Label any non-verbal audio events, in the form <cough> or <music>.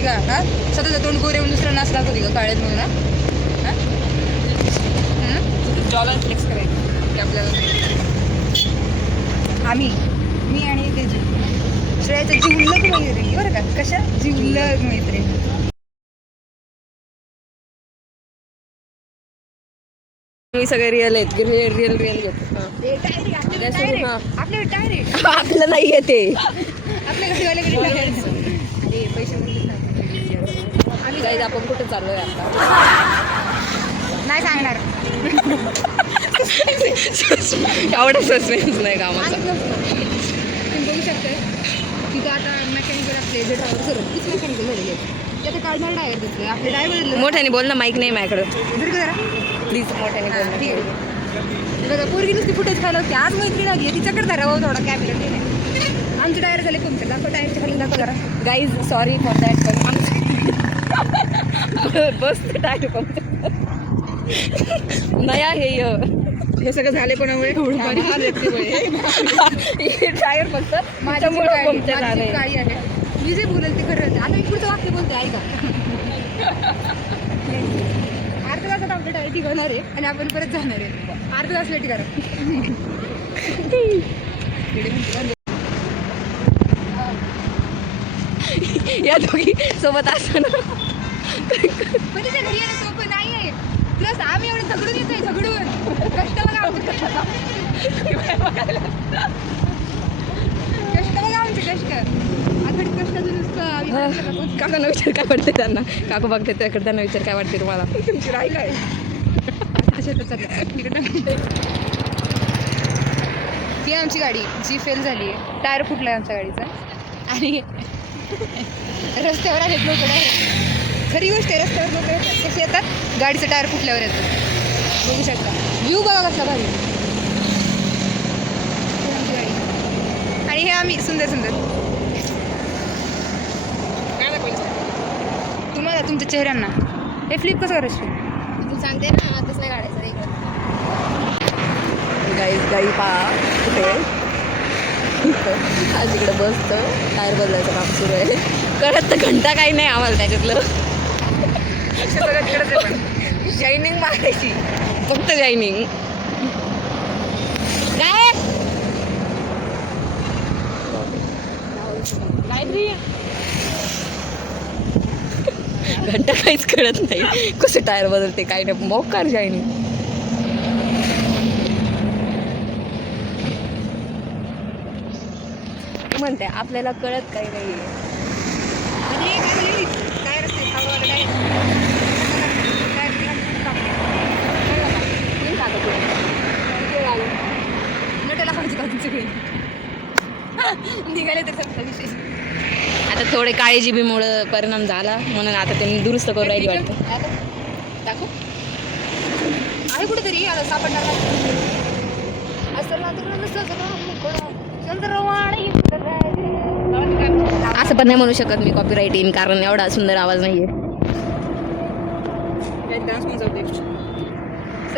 दाखवायची का? हा? स्वतःचं तोंड गोरे म्हणून दुसरं नाच दाखवते का काळ्यात म्हणून हा? हा? फ्लेक्स करायचं की आपल्याला आम्ही मी आणि तेजू श्रेयाच्या जिवलग मैत्रिणी बरं का? कशा? जिवलग मैत्रिणी. मी सगळे रिअल आहेत रिअल रिअल रिअल घेतो. आपलं नाही येते आपल्या. <laughs> अरे, पैसे गाईज आपण कुठे चाललोय आता? नाही सांगणार. एवढा सस्पेन्स नाही कामाचा. तुम्ही बघू तिथं आता मेकॅनिकल आपले जे ड्रायव्हर मेकॅनिकल झालेले आता काढणार दिसले आपले ड्रायव्हर मोठ्याने बोल ना माईक नाही माझ्याकडं. जर. प्लीज मोठ्याने बोल ठीक आहे. बघा पोरगी नुसती फुटेज खायला होती. आज मैत्री लागली तिच्याकडे धरा हो थोडा कॅमेरा केला आमचे टायर झाले तुमचे दाखव टायरच्या खाली दाखव जरा. गाईज सॉरी फॉर दॅट पण <laughs> बस नया हे य. हे सगळं झाले कोणामुळे? टायर <laughs> फक्त पंक्चर. काळी आहे मी जे बोलेल ते खरं. आता मी पुढचं वाक्य बोलते ऐका. <laughs> अर्ध्या तासात आपलं टायर टिकवणार आहे आणि आपण परत जाणार आहे. अर्धा तास लेट करा. या दोघी सोबत असताना. पण तिच्या घरी येणं सोपं नाही आहे. प्लस आम्ही एवढं झगडून येतोय झगडून. कष्ट बघा आमचे कष्ट. कष्ट बघा आमचे कष्ट. नुसतं आम्ही कष्ट करतो. काकांना विचार काय वाटते त्यांना? काकू बघते त्याकडे त्यांना विचार काय वाटते तुम्हाला? तुमची राहील आहे आता ही आमची गाडी जी फेल झाली आहे. टायर फुटला आहे आमच्या गाडीचा. आणि रस्त्यावर आलेत लोक खरी गोष्ट आहे रस्त्यावर लोक येतात कसे येतात गाडीचं टायर फुटल्यावर येतात बघू शकता. व्ह्यू बघा कसला भारी ही गाडी आणि हे आम्ही सुंदर सुंदर. तुम्हाला तुमच्या चेहऱ्यांना. हे फ्लिप कसं करायचं? तू सांगते ना आताच नाही काढायचं गाई गाई पा कुठे? आज इकडे बसतं टायर बदलायचं काम सुरू आहे. कळत तर घंटा काही नाही आम्हाला त्याच्यातलं. सगळं तिकडंच आहे पण शायनिंग मारायची. फक्त शायनिंग काय? घंटा काहीच कळत नाही. कसं टायर बदलते काय नाही. मोकार शायनिंग म्हणते आपल्याला कळत काही नाही <laughs> निघाले तर आता थोडे काळेजीबीमुळं परिणाम झाला. म्हणून आता ते दुरुस्त करू राहिली वाटत. आहे. कुठेतरी आलं सापडणार असं असं पण नाही म्हणू शकत मी कॉपी राईट येईन कारण एवढा सुंदर आवाज नाहीये. डान्स